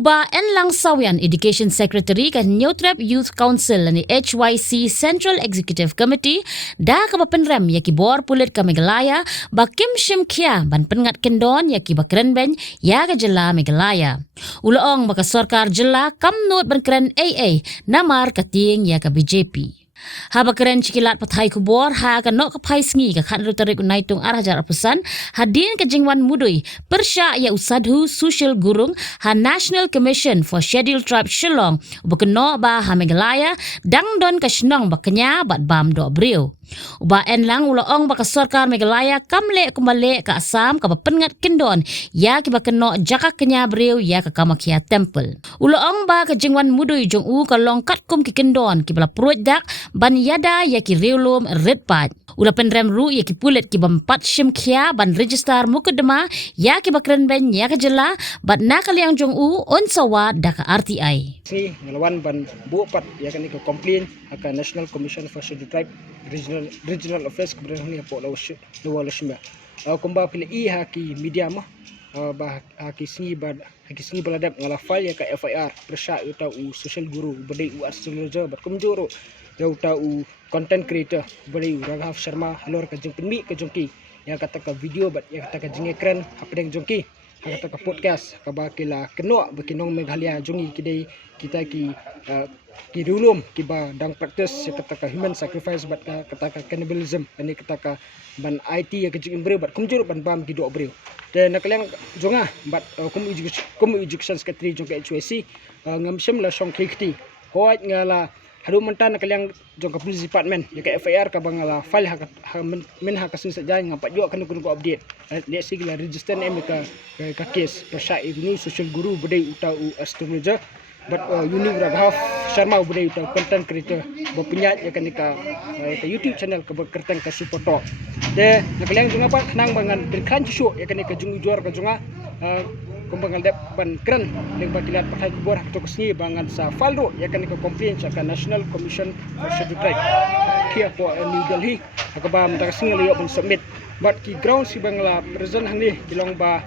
Uba Enlang Sawian Education Secretary kan Newtrap Youth Council ni HYC Central Executive Committee dah kapapenrem yaki bor pulit ka Meghalaya bakim shim kia ban pengat kendon yaki bakren ben ya ka jela Meghalaya. Ulaong baka sarkar jela kamnot ban keren AA namar kating ya ka BJP. Haba keren cikilat pathai kubor ha ka nok kapai sngi ka khan rutarik unaitung arah jar pesan hadin ka jingwan mudui persya ya usadhu social gurung ha National Commission for Scheduled Tribe Shillong ubakno ba ha Meghalaya dangdon ka shnong baknya bat bam do brio uba enlang ulaong baka sarkar Meghalaya kamle kumale ka Assam ka pengat kendon ya ki bakno jaka kenya brio ya ka Kamakhya Temple ulaong ba ka jingwan mudui jong u ka longkat kum ki kendon ki bala pruj dak ban yada yaki reulum redpat. Ula penrem ru yaki pulit ki bampat shim kia ban register mukadema yaki bakren ben yaka jela bat nakaliang jong u on sawa daka RTI. Si ngelawan ban bupat yakan ika complain aka National Commission for Scheduled Tribe Regional Affairs kebenaran ni po lawa shimba. Kumba pili I haki media mah bah haki singi baladap ngalafal ya ka FIR persya uta u social guru badai u astrologer bat kumjoro jauh tahu content creator beri Raghav Sharma halor ka jeng penmi ka jongki yang kata ka video bat yang kata ka jeng ekran apa deng jongki yang kata ka podcast ka bakila kenok bekinong Meghalaya jongi kidai kita ki dulum ki ba dang practice yang kata ka human sacrifice bat ka kata ka cannibalism ani kata ka ban IT yang ka jeng bre bat kumjur ban bam ki do bre dan nakaliang jonga bat kum education secretary jong ka HYC ngamsem la song klikti hoat ngala haru mentan kaliang jong ka police department ya ka FIR ka bangala file ha men ha kasin saja ngapat jo kan ko update le sigla register em ka case persya ini social guru bedai uta u astrologer but uni Raghav Sharma bedai uta content creator berpenyat ya kan ka YouTube channel ka berkertang ka support de nakaliang jong apa kenang bangan berkan show ya kan ka jung juar ka jonga kumbangal dep ban keren ning bakilat pakai kubor to kesni bangan sa faldo ya kan ko complain sa National Commission for Scheduled Tribe kia po New Delhi akaba mta singal yo pun submit but ki ground si bangla present hani bilong ba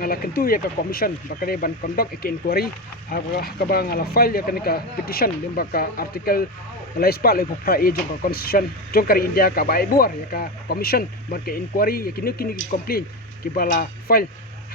ngala kentu ya ka commission bakare ban conduct inquiry akaba ngala file ya kan ka petition limba ka article laispa le pra e jong constitution jong kari India ka ba buar ya ka commission ban ke inquiry ya kini complain ki bala file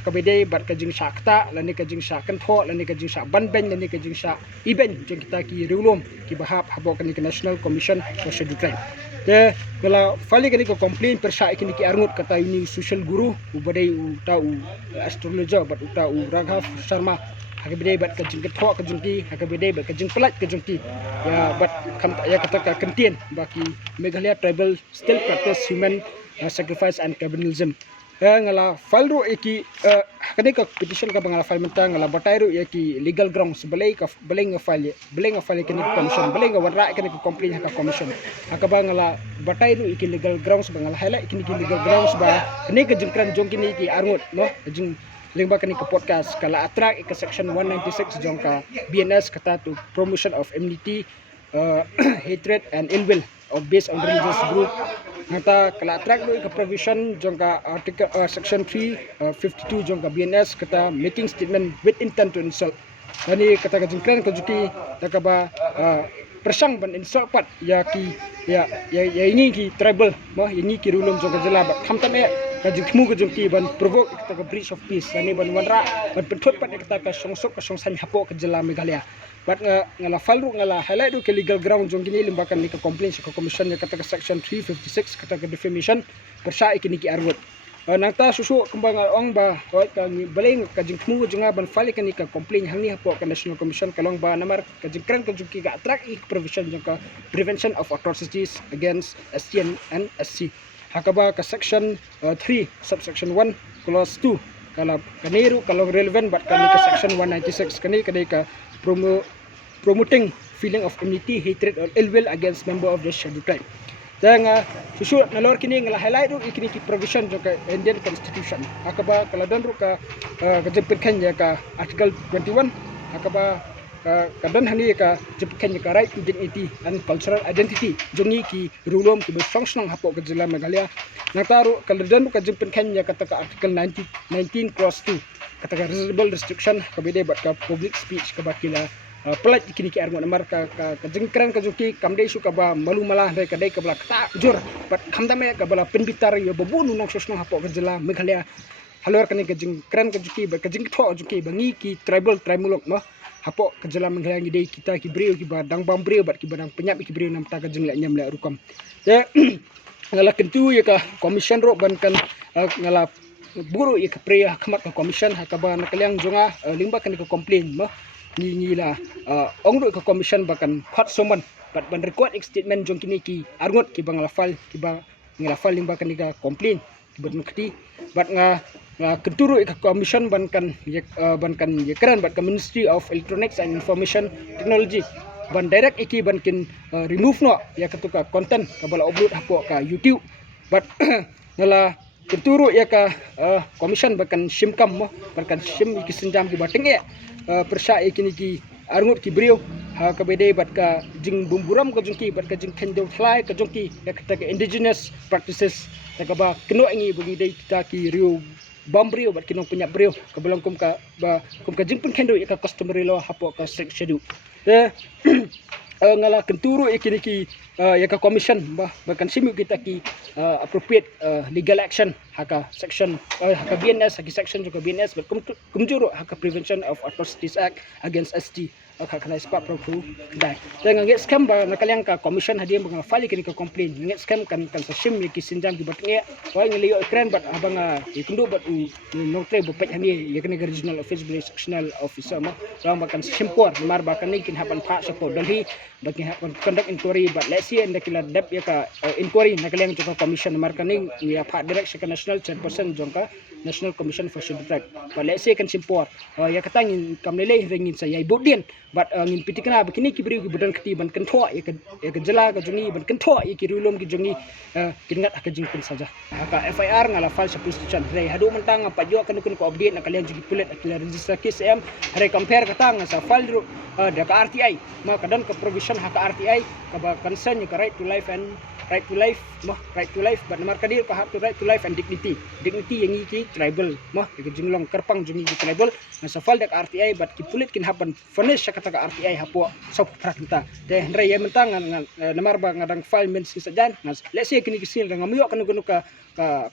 kabede bat ka jing syakta lani ka jing syakan tho lani ka jing syak banben lani ka jing syak iben jeng kita ki rulum ki bahap habok kan ke National Commission for Scheduled Tribe de kala fali kan ko complain persya kini ki arngut kata ini social guru ubadai uta u astrologer bat uta u Raghav Sharma hakabede bat ka jing tho ka jing ki hakabede bat ka jing pelat ka jing ki ya bat kam ya kata ka kentien baki Meghalaya tribal still practice human sacrifice and cannibalism ngala falro eki kani ka petition ka bangala file menta ngala batairu eki legal grounds belai nga file kini commission belai nga warra kini complain ka commission akaba ngala batairu eki legal grounds bangala highlight kini ki legal grounds ba kini ka jengkran jong kini ki arngut no jeng lingba kani ka podcast kala attract ka section 196 jong ka BNS kata to promotion of enmity hatred and ill will of based on religious group ngata kala track do ka provision jong ka article section 352 jong ka BNS kata making statement with intent to insult ani kata ka jengkran ka juki takaba persang ban insult pat ya ini ki tribal mah ini ki rulum jong ka jela ba khamtam e ka jengmu ka jongki ban provoke kata ka breach of peace ani ban wanra ban penthot pat kata ka songsok ka songsan hapo ka jela Meghalaya bat ngala falru ngala highlight ke legal ground jong kini limbakan ni ka complain sa commission ya kata ka section 356 kata ka defamation persya ikini ki arwot nangta susu kembang ong ba ka baleng ka jingmu jonga ban fali kan ni ka complain hangni hapo ka National Commission kalong ba namar ka jingkran ka jungki ka attract provision jong ka prevention of atrocities against SC and SC hakaba ka section 3 subsection 1 clause 2 kala kaniru kalong relevant bat kan ni ka section 196 kani kadai ka promoting feeling of enmity, hatred or ill will against member of the scheduled tribe. Dan susu nalor kini ngala highlight ru ikini ki provision jo ka Indian Constitution. Akaba kala dan ru ka kejepitkan ya ka article 21 akaba kadan hani ka jepitkan ya ka right to dignity and cultural identity jongi ki rulom ki besongsnong hapo ke jela Meghalaya. Nataru kala dan ru ka jepitkan ya kata ka article 19 clause 2 katakan reasonable restriction kabede bat ka public speech ka bakila pelat kini ki arngot namar ka jengkran ka juki kamdei su ka ba malu malah dai ka dai ka bala ta jur bat khamdame ka bala penbitar yo babunu nong sosno hapo ka jela Meghalaya halor kani ka jengkran ka juki ba ka jengtho juki bangi ki tribal mulok no hapo ka jela Meghalaya ngi dei kita ki brio ki ba dang bam brio bat ki badang penyap ki brio nam ta ka jengla nyam la rukam de ngala kentu ya ka commission ro ban kan ngala buru ya ka priya khmat ka commission ha ka ba nakaliang jonga lingba kan ka complain mo ni la ong ro ka commission bakan khat soman bat ban record statement jong kini ki arngot ki bang lafal ki ba ngala fal lingba kan ka complain ki bat mukti bat nga kenturu ka commission ban kan ya keran bat ka Ministry of Electronics and Information Technology ban direct iki ban kin remove no ya katuka content ka bala upload hapo ka YouTube but ngala kenturu ya ka commission bakan simkam mo bakan sim iki senjam ki bateng ya persya iki ki arngut ki brio ha ka bede bat ka jing bumburam ka jungki bat ka jing kendel fly ka jungki ya kata indigenous practices ta ka ba keno ingi bagi dai kita ki rio bambrio bat kinong punya brio ka belong kum ka jing pun kendo ya ka customary law hapo ka strict schedule ngala kenturu ikini ki ya ka commission bahkan simu kita ki appropriate legal action haka section haka BNS haka section juga BNS but kumjuro haka Prevention of Atrocities Act against ST haka kana spa profu dai dan ngit scam ba nakaliang ka commission hadiam bang file kini ka complain ngit scam kan sa sim ki sinjam ki batnge wa ngeliyo ekran bat abang ikundu bat notre bu pet hami ya kini regional office sectional officer ma ram bakan simpor mar bakan ni kin hapan pa support dalhi bagi conduct inquiry but let's see and kila dep ya ka inquiry nakaliang ka commission mar kaning ya pa direct sa national chairperson jongka National Commission for Scheduled Tribe but let's say kan simpor ya katangin kamnele ringin sa yai bodien but ngin pitikna bakini kibri ki budan kati ban kentho ya ka jela ka jungi ban kentho ya ki rulom ki jungi kingat ka jingpin saja ka FIR ngala file sa police station re hadu mentang apa jo kan ko update nakalian jugi pulet akila register case em re compare katang sa file ro da ka RTI ma kadan ka provision haka RTI ka ba concern ka right to life but namar kadir ka to right to life and dignity yang iki tribal mah ke jinglong kerpang jungi tribal na sa file dak RTI but ki pulit kin haban furnish sa kata RTI hapo sa prakta de andre ya mentang namar ba ngadang file men sajan let's say kini kisil nga muyo kan ka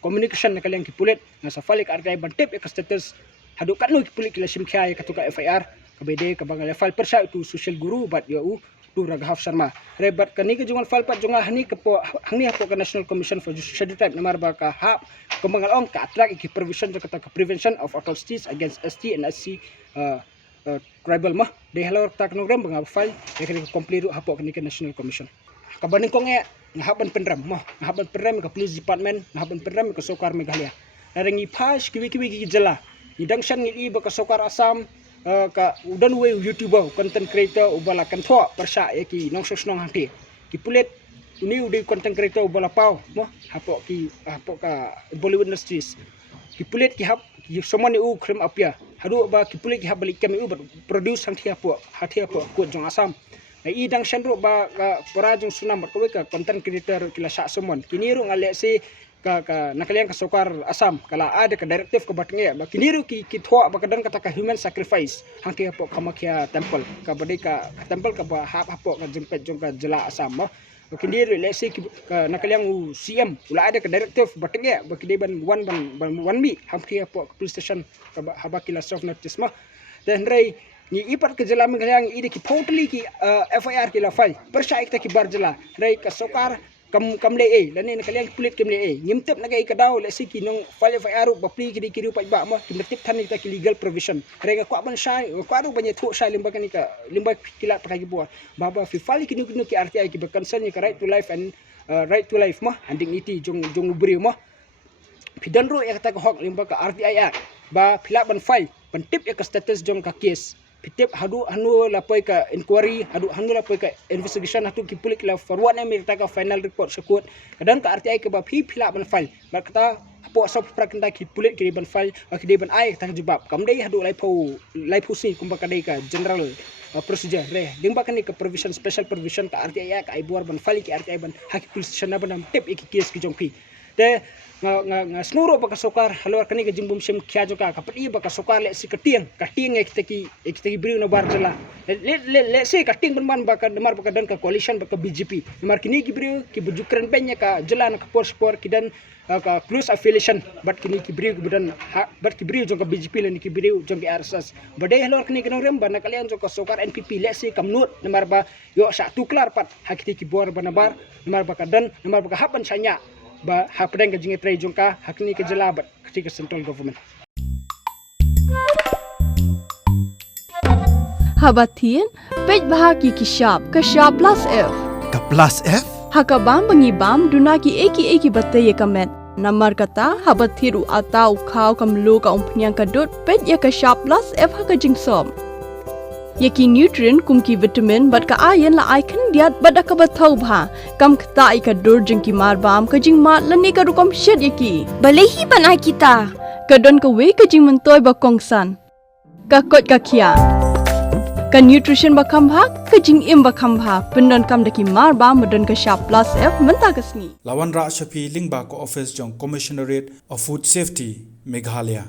communication na kaliang ki pulit na sa file ka RTI ban tip ka status hadu kan no ki pulit kila simkhay ka to ka FIR kabede ka bang file persa itu social guru but yo tu Raghaf Sharma rebat kani ke jungal file pat junga hani kepo hani hapo ka National Commission for Scheduled Tribe namar ba ka hap kemangalong ka attract iki provision sa kata ka Prevention of Atrocities against ST and SC tribal mah de halor tak nogram bang file ya kani complete hapo kani ka National Commission kabaning ko nga ngahaban penram mah ngahaban penram ka police department ngahaban penram ka Sokar Meghalaya naringi pas kiwi-kiwi ki jela idang syan ngi ba ka Sokar Assam ka udan we YouTuber content creator ubala kan tho persa ki nong sosnong hati ki pulet ini udah content creator ubala pau mo hapo ka Bollywood industries ki pulet ki hap ki somani u krim apia hadu ba ki pulet ki hap balik kami u produce hangti hapo ko jong Assam ai dang sandro ba para jong sunam ba ka content creator kila sa somon kiniru ngale si ka nakaliang ka Sokar Assam kala ada ka directive ka batnge ba kiniru ki thwa ba kadan kata ka human sacrifice hangki hapo Kamakhya temple ka badai ka temple ka ba hapo ka jempet jong ka jela Assam mo kiniru lesi ka nakaliang CM ula ada ka directive batnge ba kidai ban one mi hangki hapo police station ka haba kila soft notice mo then ray ni ipat ke jela Meghalaya ide ki totally ki FIR kila file persya ikta ki bar jela ray ka Sokar kamle lani nakaliang pulit kamle ngimtep nagai kadaw lesi kinong file FIR bapli kiri pa ba mo kimtep tan ita ki legal provision rega kwa ban sai kwa ru banya thu sai limba kanika limba kila pakai buah baba fi file kinu ki RTI ki concern ka right to life and right to life mah and dignity jong ubri mah pidan ro ya kata ka hok limba ka RTI ba phila ban file ban tip ya ka status jong ka case pitip hanu lapoi ka inquiry hanu lapoi ka investigation hatu ki pulik la forward na mirta ka final report sakut kadang ka RTI ke ba phila ban file ba kata apo asap prakenda ki pulik ki ban file ki de ban ai ta jawab kamdai hadu lai phu si kumba kadai ka general procedure re dingba kan ka provision special provision ka RTI ka ibuar ban file ki RTI ban haki police station ban tip iki case ki jongpi te nga snuro ba ka sukar halor kani ka jingbum sim kya joka ka pati ba ka sukar le si kating ek teki briu na bar jala le si kating man ba ka mar ba ka dan ka coalition ba ka BJP mar kini ki briu ki bujukran benya ka jala na ka spor ki dan ka close affiliation bat kini ki briu budan bat ki briu joka BJP le ni ki briu joka RSS badai halor kini ka rem ba na kalian joka sukar NPP le si kamnut namar ba yo sa tuklar pat hakiti ki bor ba na bar namar ba ka dan namar ba ka hapan sanya ba hapdeng ka jingi tray jongka hakni ka jalabat ketika central government Habatin pej bahagi ki shop ka shop plus F Ka plus F? hakabam bangibam duna ki eki bataye kamet namar kata habathiru atau khau kamlu ka umpnyang kadut pej ya ka shop plus F haka jingsom Yaki nutrient kumki vitamin bat ka ayan la icon diat bat ka bathau bha kam kta ai ka dur jing ki mar bam ka jing mat lani ka rukom shet yaki balehi banai kita ka don ka we ka jing mentoy ba kongsan ka kot ka khia ka nutrition ba kham bha ka jing im ba kham bha pendon kam daki mar bam modon ka sharp plus F menta kasni Lawan Ra Shafi Lingba ko office jong Commissionerate of Food Safety Meghalaya